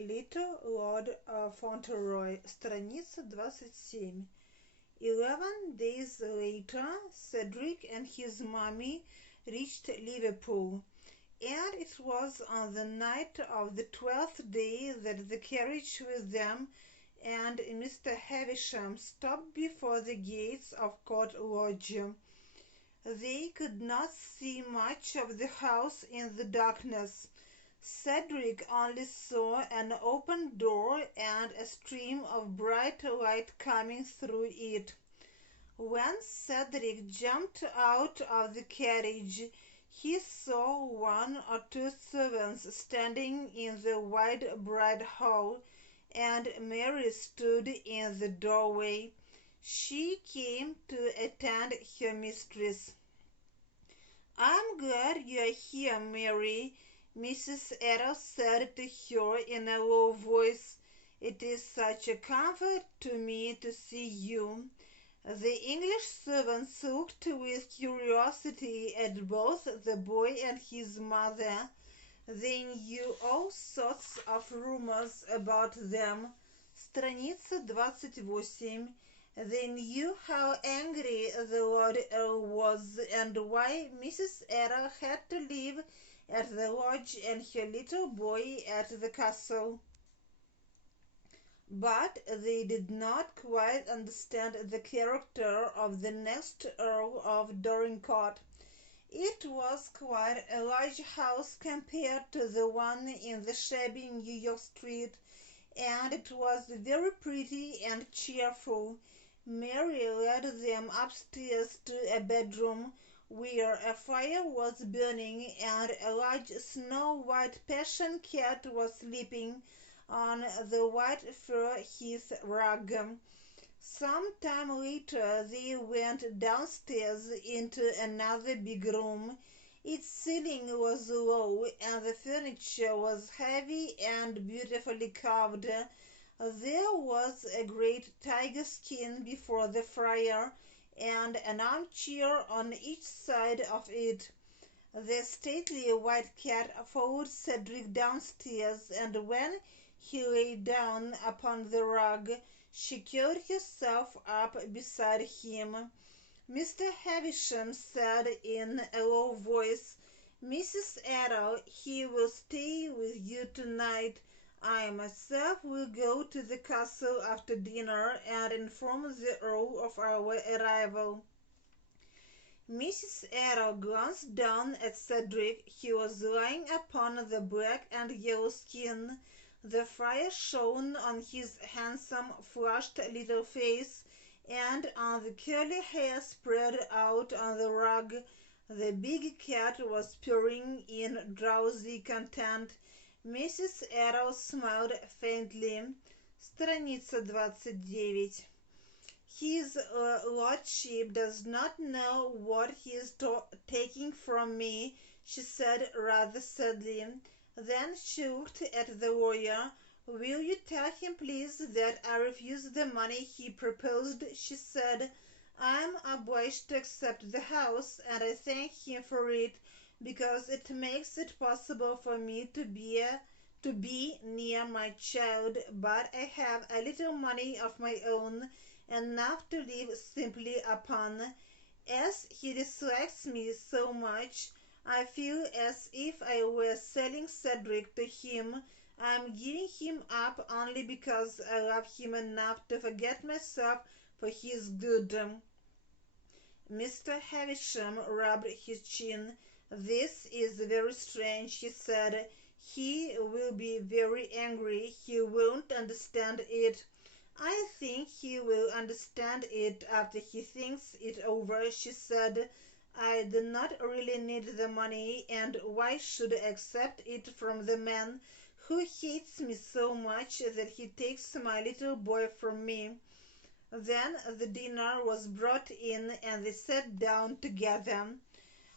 5.Little Lord Fauntleroy, страница 27. 11 days later, Cedric and his mommy reached Liverpool, and it was on the night of the 12th day that the carriage with them and Mr. Havisham stopped before the gates of Court Lodge. They could not see much of the house in the darkness. Cedric only saw an open door and a stream of bright light coming through it. When Cedric jumped out of the carriage, he saw one or two servants standing in the wide bright hall, and Mary stood in the doorway. She came to attend her mistress. "I'm glad you are here, Mary," Mrs. Errol said to her in a low voice. "It is such a comfort to me to see you." The English servants looked with curiosity at both the boy and his mother. They knew all sorts of rumors about them. Страница 28. They knew how angry the Lord Earl was and why Mrs. Errol had to live at the lodge and her little boy at the castle. But they did not quite understand the character of the next Earl of Dorincourt. It was quite a large house compared to the one in the shabby New York street, and it was very pretty and cheerful. Mary led them upstairs to a bedroom where a fire was burning and a large snow-white Persian cat was sleeping on the white fur hearth rug. Some time later they went downstairs into another big room. Its ceiling was low and the furniture was heavy and beautifully carved. There was a great tiger skin before the fire and an armchair on each side of it. The stately white cat followed Cedric downstairs, and when he lay down upon the rug, she curled herself up beside him. Mr. Havisham said in a low voice, "Mrs. Errol, he will stay with you tonight. I myself will go to the castle after dinner and inform the Earl of our arrival." Mrs. Errol glanced down at Cedric. He was lying upon the black and yellow skin. The fire shone on his handsome, flushed little face and on the curly hair spread out on the rug. The big cat was purring in drowsy content. Mrs. Errol smiled faintly. Страница 29. "His lordship does not know what he is taking from me," she said rather sadly. Then she looked at the lawyer. "Will you tell him, please, that I refused the money he proposed?" she said. "I am obliged to accept the house, and I thank him for it, because it makes it possible for me to be near my child, but I have a little money of my own, enough to live simply upon. As he dislikes me so much, I feel as if I were selling Cedric to him. I am giving him up only because I love him enough to forget myself for his good." Mr. Havisham rubbed his chin. "This is very strange," he said. "He will be very angry. He won't understand it." "I think he will understand it after he thinks it over," she said. "I do not really need the money, and why should I accept it from the man who hates me so much that he takes my little boy from me?" Then the dinner was brought in and they sat down together.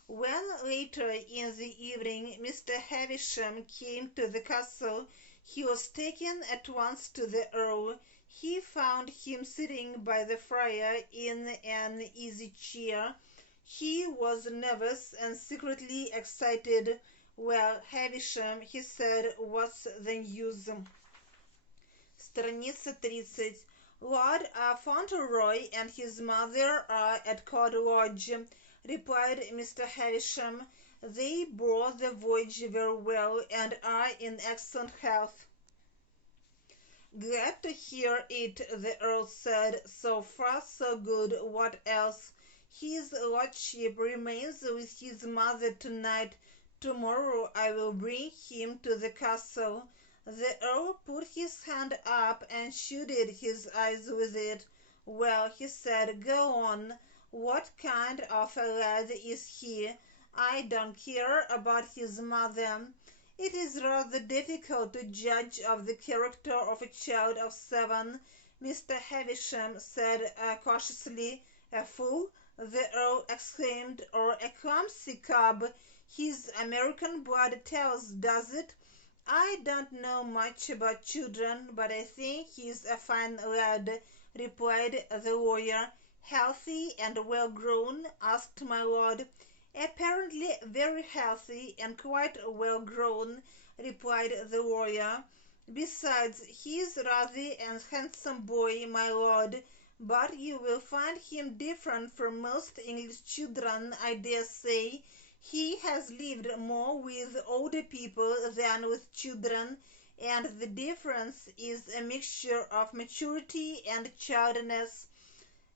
When later in the evening Mr. Havisham came to the castle, he was taken at once to the Earl. He found him sitting by the fire in an easy chair. He was nervous and secretly excited. "Well, Havisham," he said, "what's the news?" страница 30. Lord Fauntleroy and his mother are at Court Lodge, replied Mr. Havisham. They bore the voyage very well and are in excellent health. Glad to hear it, the Earl said. So far, so good. What else? His lordship remains with his mother tonight. Tomorrow I will bring him to the castle. The Earl put his hand up and shaded his eyes with it. Well, he said, go on. What kind of a lad is he? I don't care about his mother. It is rather difficult to judge of the character of a child of 7, Mr. Havisham said cautiously. A fool, the Earl exclaimed, or a clumsy cub? His American blood tells, does it? I don't know much about children, but I think he's a fine lad, replied the lawyer. Healthy and well grown? Asked my lord. Apparently very healthy and quite well grown, replied the lawyer. Besides, he is rather a handsome boy, my lord, but you will find him different from most English children, I dare say. He has lived more with older people than with children, and the difference is a mixture of maturity and childishness.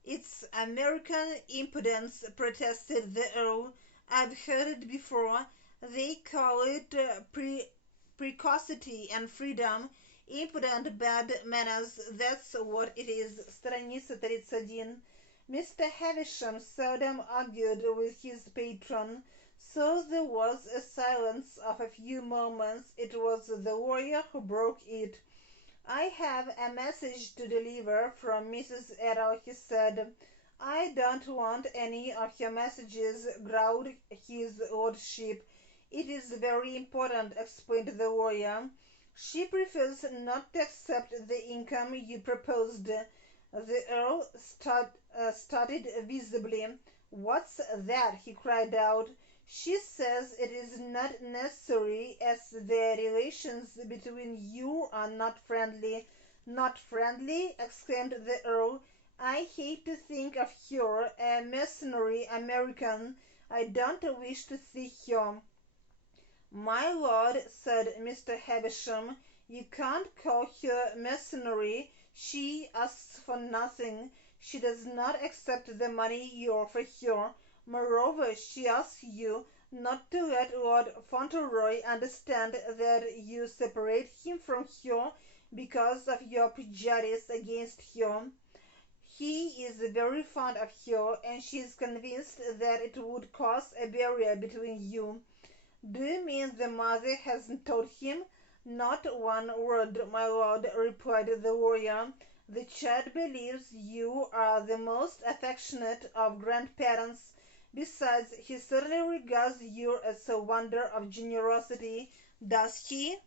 It's American impudence, protested the Earl. I've heard it before. They call it precocity and freedom. Impudent bad manners, that's what it is. Страница 31. Mr. Havisham seldom argued with his patron, so there was a silence of a few moments. It was the lawyer who broke it. I have a message to deliver from Mrs. Errol, he said. I don't want any of your messages, growled his lordship. It is very important, explained the lawyer. She prefers not to accept the income you proposed. The Earl started visibly. What's that? He cried out. She says it is not necessary, as the relations between you are not friendly. Not friendly? Exclaimed the Earl. I hate to think of her, a mercenary American. I don't wish to see her. My lord, said Mr. Havisham, you can't call her mercenary. She asks for nothing. She does not accept the money you offer her. Moreover, she asks you not to let Lord Fauntleroy understand that you separate him from her because of your prejudice against her. He is very fond of her, and she is convinced that it would cause a barrier between you. Do you mean the mother hasn't told him? Not one word, my lord, replied the lawyer. The child believes you are the most affectionate of grandparents. Besides, he certainly regards you as a wonder of generosity. Does he?